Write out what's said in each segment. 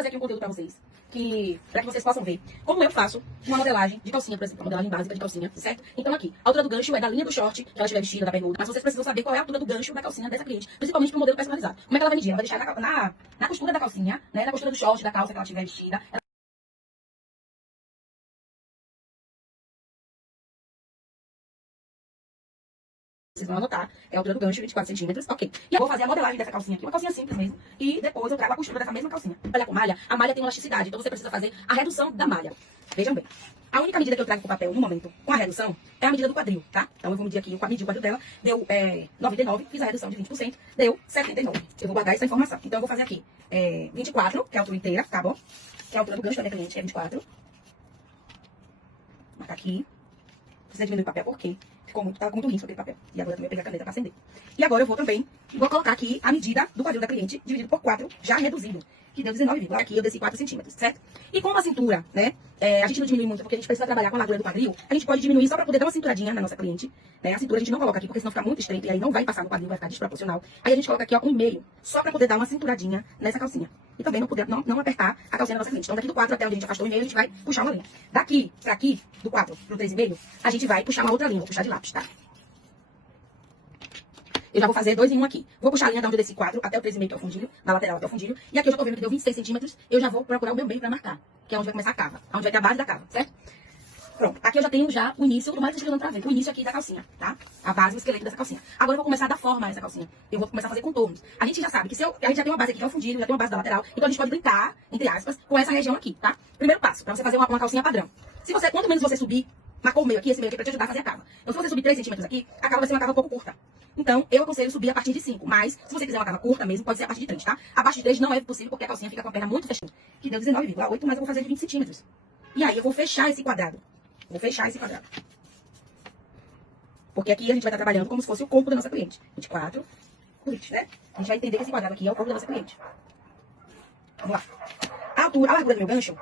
trazer aqui um conteúdo pra vocês, pra que vocês possam ver como eu faço uma modelagem de calcinha, por exemplo, uma modelagem básica de calcinha, certo? Então aqui, a altura do gancho é da linha do short que ela estiver vestida, da bermuda, mas vocês precisam saber qual é a altura do gancho da calcinha dessa cliente, principalmente pro modelo personalizado. Como é que ela vai medir? Ela vai deixar na costura da calcinha, né, na costura do short, da calça que ela estiver vestida. Vocês vão anotar, é a altura do gancho, 24 centímetros, ok. E eu vou fazer a modelagem dessa calcinha aqui, uma calcinha simples mesmo, e depois eu trago a costura dessa mesma calcinha. Olha com malha, a malha tem uma elasticidade, então você precisa fazer a redução da malha. Vejam bem. A única medida que eu trago pro papel no momento com a redução é a medida do quadril, tá? Então eu vou medir aqui, medir o quadril dela, deu 99, fiz a redução de 20%, deu 79. Eu vou guardar essa informação. Então eu vou fazer aqui 24, que é a altura inteira, tá bom? Que é a altura do gancho da minha cliente, é 24. Vou marcar aqui. Precisa diminuir o papel, porque tá muito rígido aquele papel. E agora eu também vou pegar a caneta pra acender. E agora eu vou colocar aqui a medida do quadril da cliente, dividido por 4, já reduzido, que deu 19, aqui eu desci 4 centímetros, certo? E como a cintura, né, a gente não diminui muito, porque a gente precisa trabalhar com a largura do quadril, a gente pode diminuir só pra poder dar uma cinturadinha na nossa cliente, né? A cintura a gente não coloca aqui, porque senão fica muito estreito, e aí não vai passar no quadril, vai ficar desproporcional. Aí a gente coloca aqui, ó, 1,5, só pra poder dar uma cinturadinha nessa calcinha. E também não apertar a calcinha da nossa cliente. Então daqui do 4 até onde a gente afastou 1,5, a gente vai puxar uma linha. Daqui pra aqui, do 4 pro 3,5, a gente vai puxar uma outra linha, vou puxar de lápis, tá? Eu já vou fazer 2 em 1 aqui. Vou puxar a linha da onde eu desci 4 até o 3,5, que é o fundilho, da lateral até o fundilho. E aqui eu já tô vendo que deu 26 centímetros. Eu já vou procurar o meu meio pra marcar, que é onde vai começar a cava, onde vai ter a base da cava, certo? Pronto. Aqui eu já tenho o início, o mais escrevendo pra ver, o início aqui da calcinha, tá? A base, o esqueleto dessa calcinha. Agora eu vou começar a dar forma a essa calcinha. Eu vou começar a fazer contornos. A gente já sabe que a gente já tem uma base aqui, que é o fundilho, já tem uma base da lateral. Então a gente pode brincar, entre aspas, com essa região aqui, tá? Primeiro passo, pra você fazer uma calcinha padrão. Quanto menos você subir, marcou o meio aqui, esse meio aqui é pra te ajudar a fazer a cava. Então se você subir 3 centímetros aqui, a cava vai ser uma cava um pouco curta. Então, eu aconselho subir a partir de 5, mas se você quiser uma cava curta mesmo, pode ser a partir de 3, tá? Abaixo de 3 não é possível, porque a calcinha fica com a perna muito fechada, que deu 19,8, mas eu vou fazer de 20 centímetros. E aí eu vou fechar esse quadrado. Porque aqui a gente vai estar trabalhando como se fosse o corpo da nossa cliente. 24, né? A gente vai entender que esse quadrado aqui é o corpo da nossa cliente. Vamos lá. A largura do meu gancho,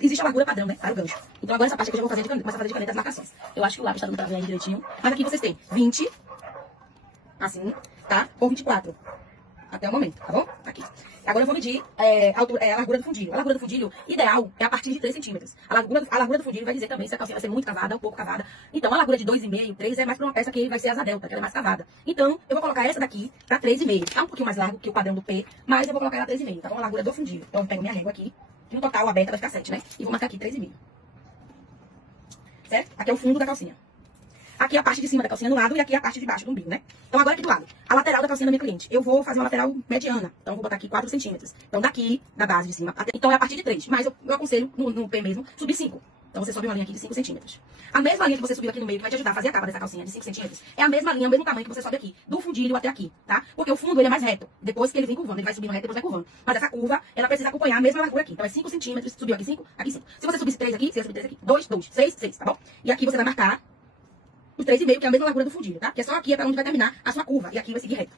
existe a largura padrão, né? Para o gancho. Então agora essa parte aqui eu já vou fazer começar a fazer de caneta as marcações. Eu acho que o lápis tá dando pra ver aí direitinho. Mas aqui vocês têm 20, assim, tá? Por 24. Até o momento, tá bom? Aqui. Agora eu vou medir a largura do fundilho. A largura do fundilho ideal é a partir de 3 centímetros. A largura do fundilho vai dizer também se a calcinha vai ser muito cavada ou pouco cavada. Então, a largura de 2,5, 3 é mais pra uma peça que vai ser asa delta, que ela é mais cavada. Então, eu vou colocar essa daqui pra 3,5. Tá um pouquinho mais largo que o padrão do P, mas eu vou colocar ela 3,5, tá bom? A largura do fundilho. Então, eu pego minha régua aqui, que no total aberta vai ficar 7, né? E vou marcar aqui 3,5. Certo? Aqui é o fundo da calcinha. Aqui é a parte de cima da calcinha no lado e aqui é a parte de baixo do umbigo, né? Então agora aqui do lado, a lateral da calcinha da minha cliente. Eu vou fazer uma lateral mediana. Então eu vou botar aqui 4 centímetros. Então daqui, da base de cima, então é a partir de 3. Mas eu aconselho, no P mesmo, subir 5. Então você sobe uma linha aqui de 5 centímetros. A mesma linha que você subiu aqui no meio, que vai te ajudar a fazer a cava dessa calcinha de 5 centímetros, é a mesma linha, o mesmo tamanho que você sobe aqui, do fundilho até aqui, tá? Porque o fundo, ele é mais reto. Depois que ele vem curvando, ele vai subindo reto, depois vai curvando. Mas essa curva, ela precisa acompanhar a mesma largura aqui. Então é 5 centímetros, subiu aqui 5, aqui 5. Se você subisse 3 aqui, você ia subir 3 aqui. 2, 6, 6, tá bom? E aqui você vai marcar os 3,5, que é a mesma largura do fundilho, tá? Que é só aqui é pra onde vai terminar a sua curva. E aqui vai seguir reto.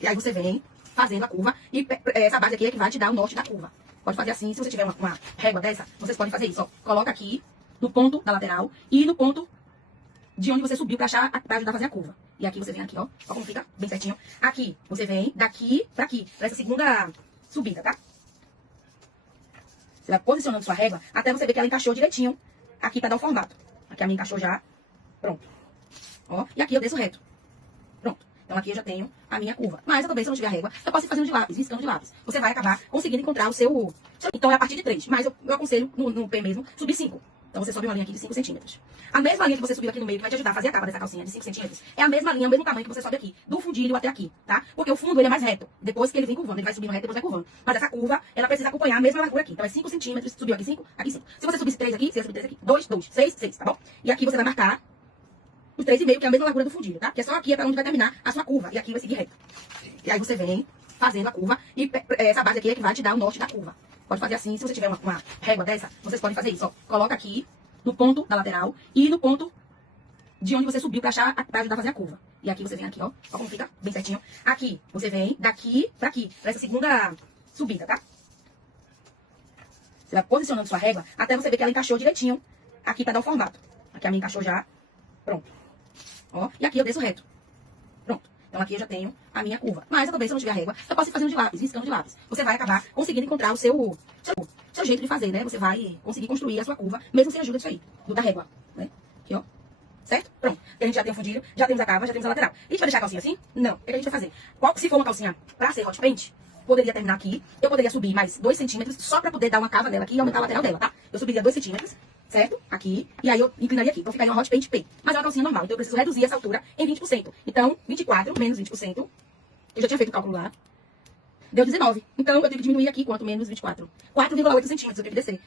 E aí você vem fazendo a curva. E essa base aqui é que vai te dar o norte da curva. Pode fazer assim. Se você tiver uma régua dessa, vocês podem fazer isso, ó. Coloca aqui no ponto da lateral e no ponto de onde você subiu pra ajudar a fazer a curva. E aqui você vem aqui, ó. Ó como fica, bem certinho. Aqui, você vem daqui pra aqui. Pra essa segunda subida, tá? Você vai posicionando sua régua até você ver que ela encaixou direitinho aqui pra dar o formato. Aqui a minha encaixou já. Pronto. Ó, e aqui eu desço reto. Pronto. Então aqui eu já tenho a minha curva. Mas eu também, se eu não tiver a régua, eu posso ir fazendo de lápis, riscando de lápis. Você vai acabar conseguindo encontrar o seu... Então é a partir de 3. Mas eu aconselho, no P mesmo, subir 5. Então você sobe uma linha aqui de 5 centímetros. A mesma linha que você subiu aqui no meio, que vai te ajudar a fazer a cava dessa calcinha de 5 centímetros, é a mesma linha, o mesmo tamanho que você sobe aqui, do fundilho até aqui, tá? Porque o fundo, ele é mais reto. Depois que ele vem curvando, ele vai subindo reto, depois vai curvando. Mas essa curva, ela precisa acompanhar a mesma largura aqui. Então é 5 centímetros, subiu aqui 5, aqui 5. Se você subisse 3 aqui, você ia subir 3 aqui. 2, 6, 6, tá bom? E aqui você vai marcar os 3,5, que é a mesma largura do fundilho, tá? Que é só aqui é pra onde vai terminar a sua curva. E aqui vai seguir reto. E aí você vem fazendo a curva. E essa base aqui é que vai te dar o norte da curva. Pode fazer assim. Se você tiver uma régua dessa, vocês podem fazer isso, ó. Coloca aqui no ponto da lateral e no ponto de onde você subiu pra ajudar a fazer a curva. E aqui você vem aqui, ó. Ó como fica, bem certinho. Aqui, você vem daqui pra aqui. Pra essa segunda subida, tá? Você vai posicionando sua régua até você ver que ela encaixou direitinho aqui pra dar o formato. Aqui a minha encaixou já. Pronto. Ó, e aqui eu desço reto. Pronto. Então aqui eu já tenho a minha curva. Mas eu também, se eu não tiver a régua, eu posso ir fazendo de lápis, riscando de lápis. Você vai acabar conseguindo encontrar o seu jeito de fazer, né? Você vai conseguir construir a sua curva, mesmo sem ajuda disso aí, da régua, né? Aqui, ó. Certo? Pronto. A gente já tem o fundilho, já temos a cava, já temos a lateral. A gente vai deixar a calcinha assim? Não. O que a gente vai fazer? Se for uma calcinha pra ser hot paint, poderia terminar aqui. Eu poderia subir mais 2 centímetros só pra poder dar uma cava dela aqui e aumentar a lateral dela, tá? Eu subiria 2 centímetros, certo? Aqui. E aí eu inclinaria aqui. Então ficaria uma hot paint P. Mas é uma calcinha normal. Então eu preciso reduzir essa altura em 20%. Então, 24 menos 20%. Eu já tinha feito o cálculo lá. Deu 19. Então eu tenho que diminuir aqui quanto menos 24. 4,8 centímetros eu tenho que descer.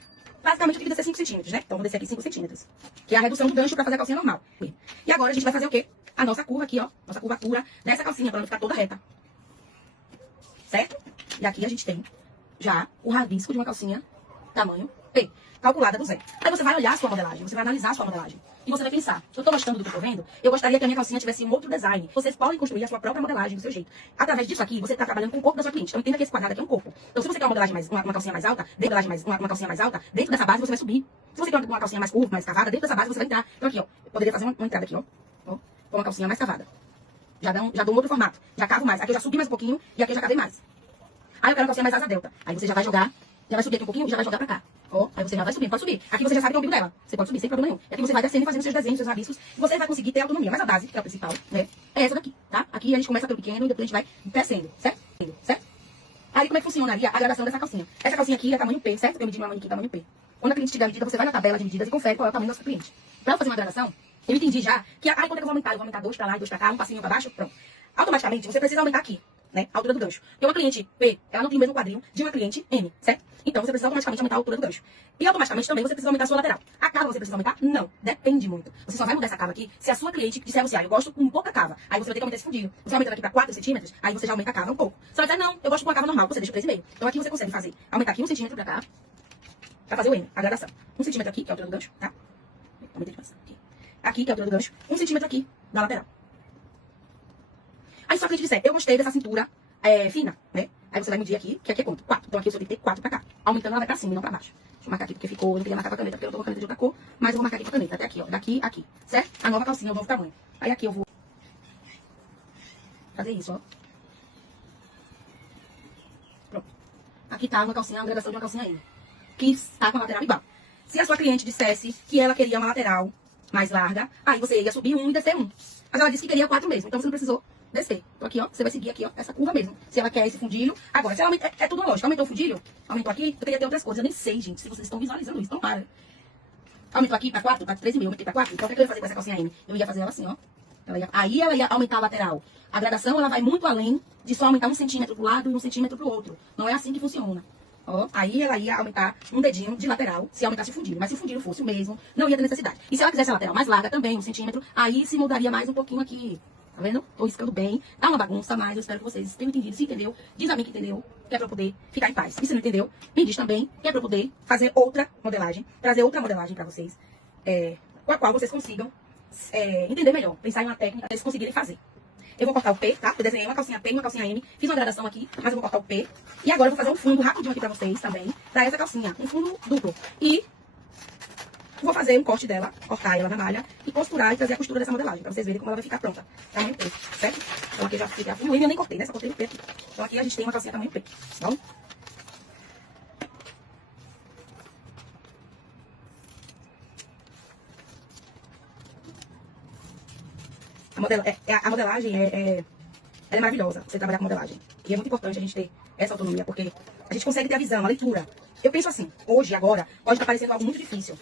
Basicamente, eu tenho que descer 5 centímetros, né? Então, vou descer aqui 5 centímetros. Que é a redução do gancho pra fazer a calcinha normal. E agora, a gente vai fazer o quê? A nossa curva aqui, ó. Nossa curvatura dessa calcinha, pra não ficar toda reta. Certo? E aqui a gente tem já o rabisco de uma calcinha tamanho P, calculada do zero. Aí você vai olhar a sua modelagem, você vai analisar a sua modelagem. E você vai pensar, eu tô gostando do que eu tô vendo, eu gostaria que a minha calcinha tivesse um outro design. Vocês podem construir a sua própria modelagem do seu jeito. Através disso aqui, você tá trabalhando com o corpo da sua cliente. Então entenda que esse quadrado aqui é um corpo. Então se você quer uma modelagem mais, uma calcinha mais alta, uma calcinha mais alta, dentro dessa base você vai subir. Se você quer uma calcinha mais curva, mais cavada, dentro dessa base você vai entrar. Então aqui, ó, eu poderia fazer uma entrada aqui, ó. Com uma calcinha mais cavada. Já dou um outro formato. Já cavo mais. Aqui eu já subi mais um pouquinho e aqui eu já cavei mais. Aí eu quero uma calcinha mais asa delta. Aí você já vai jogar, já vai subir aqui um pouquinho e já vai jogar pra cá. Ó, aí você já vai subir, pode subir. Aqui você já sabe que é o umbigo dela. Você pode subir sem problema nenhum. E aqui você vai descendo e fazendo seus desenhos, seus rabiscos. E você vai conseguir ter autonomia. Mas a base, que é a principal, né? É essa daqui, tá? Aqui a gente começa pelo pequeno e depois a gente vai descendo, certo? Certo? Aí como é que funcionaria a gradação dessa calcinha? Essa calcinha aqui é tamanho P, certo? Eu medi uma manequim tamanho P. Quando a cliente tiver a medida, você vai na tabela de medidas e confere qual é o tamanho do seu cliente. Pra eu fazer uma gradação, eu entendi já que, quanto é que eu vou aumentar? Eu vou aumentar 2 pra lá e 2 pra cá, um passinho pra baixo, pronto. Automaticamente, você precisa aumentar aqui, né? A altura do gancho. Porque uma cliente P, ela não tem o mesmo quadril de uma cliente M, certo? Então, você precisa automaticamente aumentar a altura do gancho. E automaticamente também você precisa aumentar a sua lateral. A cava você precisa aumentar? Não. Depende muito. Você só vai mudar essa cava aqui se a sua cliente disser a você, eu gosto com pouca cava. Aí você vai ter que aumentar esse fundinho. Você vai aumentando aqui pra 4 centímetros, aí você já aumenta a cava um pouco. Você vai dizer, não, eu gosto com uma cava normal. Você deixa 3,5. Então aqui você consegue fazer, aumentar aqui 1 centímetro pra cá, pra fazer o M, a gradação. 1 centímetro aqui, que é a altura do gancho, tá? Aumentei demais. Aqui, que é a altura do gancho. 1 centímetro aqui, da lateral. Aí se a cliente disser, eu gostei dessa cintura fina, né? Aí você vai medir aqui, que aqui é quanto? 4. Então aqui eu só tenho que ter 4 pra cá. Aumentando ela vai pra cima e não pra baixo. Deixa eu marcar aqui porque ficou, eu não queria marcar com a caneta, porque eu tô com a caneta de outra cor, mas eu vou marcar aqui com a caneta, até aqui, ó. Daqui, aqui. Certo? A nova calcinha, o novo tamanho. Aí aqui eu vou fazer isso, ó. Pronto. Aqui tá uma calcinha, uma gradação de uma calcinha M. Que está com a lateral igual. Se a sua cliente dissesse que ela queria uma lateral mais larga, aí você ia subir 1 e descer 1. Mas ela disse que queria 4 mesmo, então você não precisou descer. Então aqui, ó, você vai seguir aqui, ó, essa curva mesmo. Se ela quer esse fundilho. Agora, se ela aumenta, é tudo uma lógica. Aumentou o fundilho, aumentou aqui, eu queria ter outras coisas. Eu nem sei, gente, se vocês estão visualizando isso. Então para. Aumentou aqui pra 4, pra 3,5, aumentei pra 4. Então o que eu ia fazer com essa calcinha M? Eu ia fazer ela assim, ó. Aí ela ia aumentar a lateral. A gradação, ela vai muito além de só aumentar 1 centímetro pro lado e 1 centímetro pro outro. Não é assim que funciona. Ó, aí ela ia aumentar um dedinho de lateral se aumentasse o fundilho. Mas se o fundilho fosse o mesmo, não ia ter necessidade. E se ela quisesse a lateral mais larga também, 1 centímetro, aí se mudaria mais um pouquinho aqui. Tá vendo? Tô riscando bem. Tá uma bagunça, mas eu espero que vocês tenham entendido. Se entendeu, diz a mim que entendeu, que é pra eu poder ficar em paz. E se não entendeu, me diz também, que é pra eu poder fazer outra modelagem, trazer outra modelagem pra vocês, com a qual vocês consigam entender melhor, pensar em uma técnica pra vocês conseguirem fazer. Eu vou cortar o P, tá? Eu desenhei uma calcinha P e uma calcinha M. Fiz uma gradação aqui, mas eu vou cortar o P. E agora eu vou fazer um fundo rapidinho aqui pra vocês também, pra essa calcinha. Um fundo duplo. E vou fazer um corte dela, cortar ela na malha e costurar e trazer a costura dessa modelagem, pra vocês verem como ela vai ficar pronta. Tamanho P, certo? Então aqui já fica... No M eu nem cortei, né? Só cortei o P aqui. Então aqui a gente tem uma calcinha tamanho P, tá bom? A modelagem ela é maravilhosa, você trabalhar com modelagem. E é muito importante a gente ter essa autonomia, porque a gente consegue ter a visão, a leitura. Eu penso assim, hoje, agora, pode estar parecendo algo muito difícil,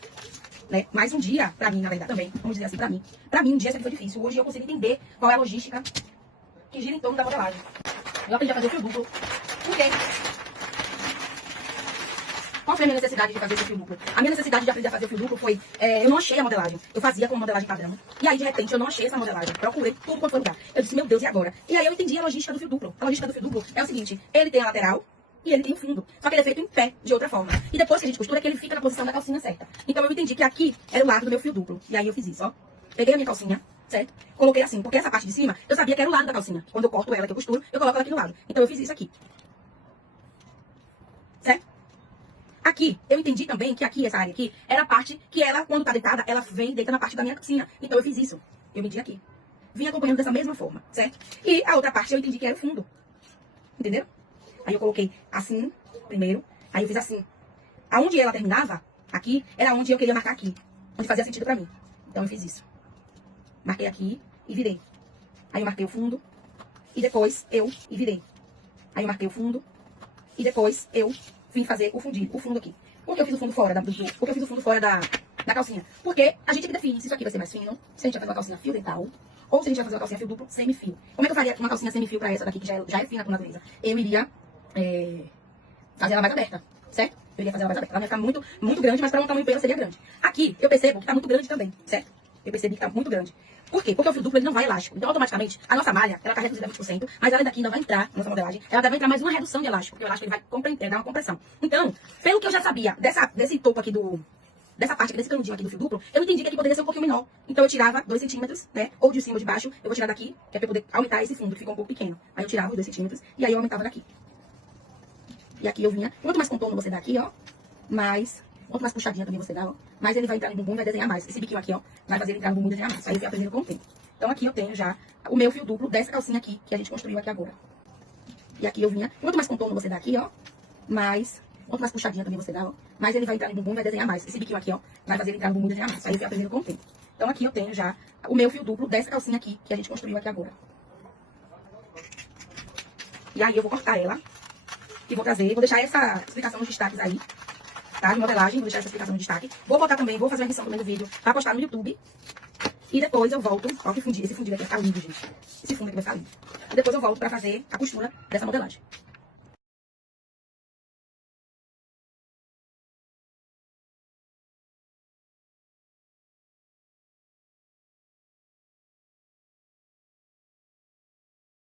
né? Mas um dia, pra mim, na verdade, também, vamos dizer assim, pra mim um dia sempre foi difícil. Hoje eu consigo entender qual é a logística que gira em torno da modelagem. Eu aprendi a fazer o fio duplo. Por quê? Qual foi a minha necessidade de fazer esse fio duplo? A minha necessidade de aprender a fazer o fio duplo foi, eu não achei a modelagem. Eu fazia com modelagem padrão. E aí, de repente, eu não achei essa modelagem. Procurei tudo quanto foi lugar. Eu disse, meu Deus, e agora? E aí eu entendi a logística do fio duplo. A logística do fio duplo é o seguinte, ele tem a lateral e ele tem o fundo. Só que ele é feito em pé, de outra forma. E depois que a gente costura, é que ele fica na posição da calcinha certa. Então eu entendi que aqui era o lado do meu fio duplo. E aí eu fiz isso, ó. Peguei a minha calcinha, certo? Coloquei assim, porque essa parte de cima, eu sabia que era o lado da calcinha. Quando eu corto ela, que eu costuro, eu coloco ela aqui do lado. Então eu fiz isso aqui. Certo? Aqui, eu entendi também que aqui, essa área aqui, era a parte que ela, quando tá deitada, ela vem e deita na parte da minha calcinha. Então eu fiz isso. Eu medi aqui. vim acompanhando dessa mesma forma, certo? E a outra parte eu entendi que era o fundo. Entendeu? Aí eu coloquei assim, primeiro. Aí eu fiz assim. Aonde ela terminava, aqui, era onde eu queria marcar aqui. Onde fazia sentido pra mim. Então eu fiz isso. Marquei aqui e virei. Aí eu marquei o fundo. E depois eu virei. Aí eu marquei o fundo. E depois eu vim fazer o fundo aqui. Por que eu fiz o fundo fora Por que eu fiz o fundo fora da calcinha? Porque a gente que define se isso aqui vai ser mais fino, se a gente vai fazer uma calcinha fio dental, ou se a gente vai fazer uma calcinha fio duplo semifio. Como é que eu faria uma calcinha semifio pra essa daqui, que já é fina por natureza? Eu iria fazer ela mais aberta, certo? Eu iria fazer ela mais aberta. Ela vai ficar muito, muito grande, mas pra um tamanho pequeno seria grande. Aqui, eu percebo que tá muito grande também, certo? Eu percebi que tá muito grande. Por quê? Porque o fio duplo ele não vai elástico. Então, automaticamente, a nossa malha, ela tá reduzida a 20%, mas ela daqui ainda vai entrar, nossa modelagem, ela vai entrar mais uma redução de elástico, porque o elástico ele vai dar uma compressão. Então, pelo que eu já sabia desse topo aqui dessa parte aqui, desse canudinho aqui do fio duplo, eu entendi que aqui poderia ser um pouquinho menor. Então eu tirava 2 centímetros, né? Ou de cima ou de baixo, eu vou tirar daqui, que é pra eu poder aumentar esse fundo, que ficou um pouco pequeno. Aí eu tirava os 2 centímetros e aí eu aumentava daqui. E aqui eu vinha, quanto mais contorno você dá aqui, ó, quanto mais puxadinha também você dá, ó, mais ele vai entrar no bumbum e vai desenhar mais. Esse biquinho aqui, ó, vai fazer ele entrar no bumbum e desenhar mais. Aí eu fui aprendendo com o tempo. Então aqui eu tenho já o meu fio duplo dessa calcinha aqui, que a gente construiu aqui agora. E aqui eu vinha, quanto mais contorno você dá aqui, ó, quanto mais puxadinha também você dá, ó, mais ele vai entrar no bumbum e vai desenhar mais. Esse biquinho aqui, ó, vai fazer ele entrar no bumbum e desenhar mais. Aí eu fui aprendendo com o tempo. Então aqui eu tenho já o meu fio duplo dessa calcinha aqui, que a gente construiu aqui agora. E aí eu vou cortar ela. E vou deixar essa explicação nos destaques aí, tá? De modelagem, vou deixar essa explicação no destaque. Vou voltar também, vou fazer uma edição também do vídeo pra postar no YouTube. E depois eu volto, ó, esse fundido aqui vai ficar lindo, gente. Esse fundo aqui vai ficar lindo. E depois eu volto pra fazer a costura dessa modelagem.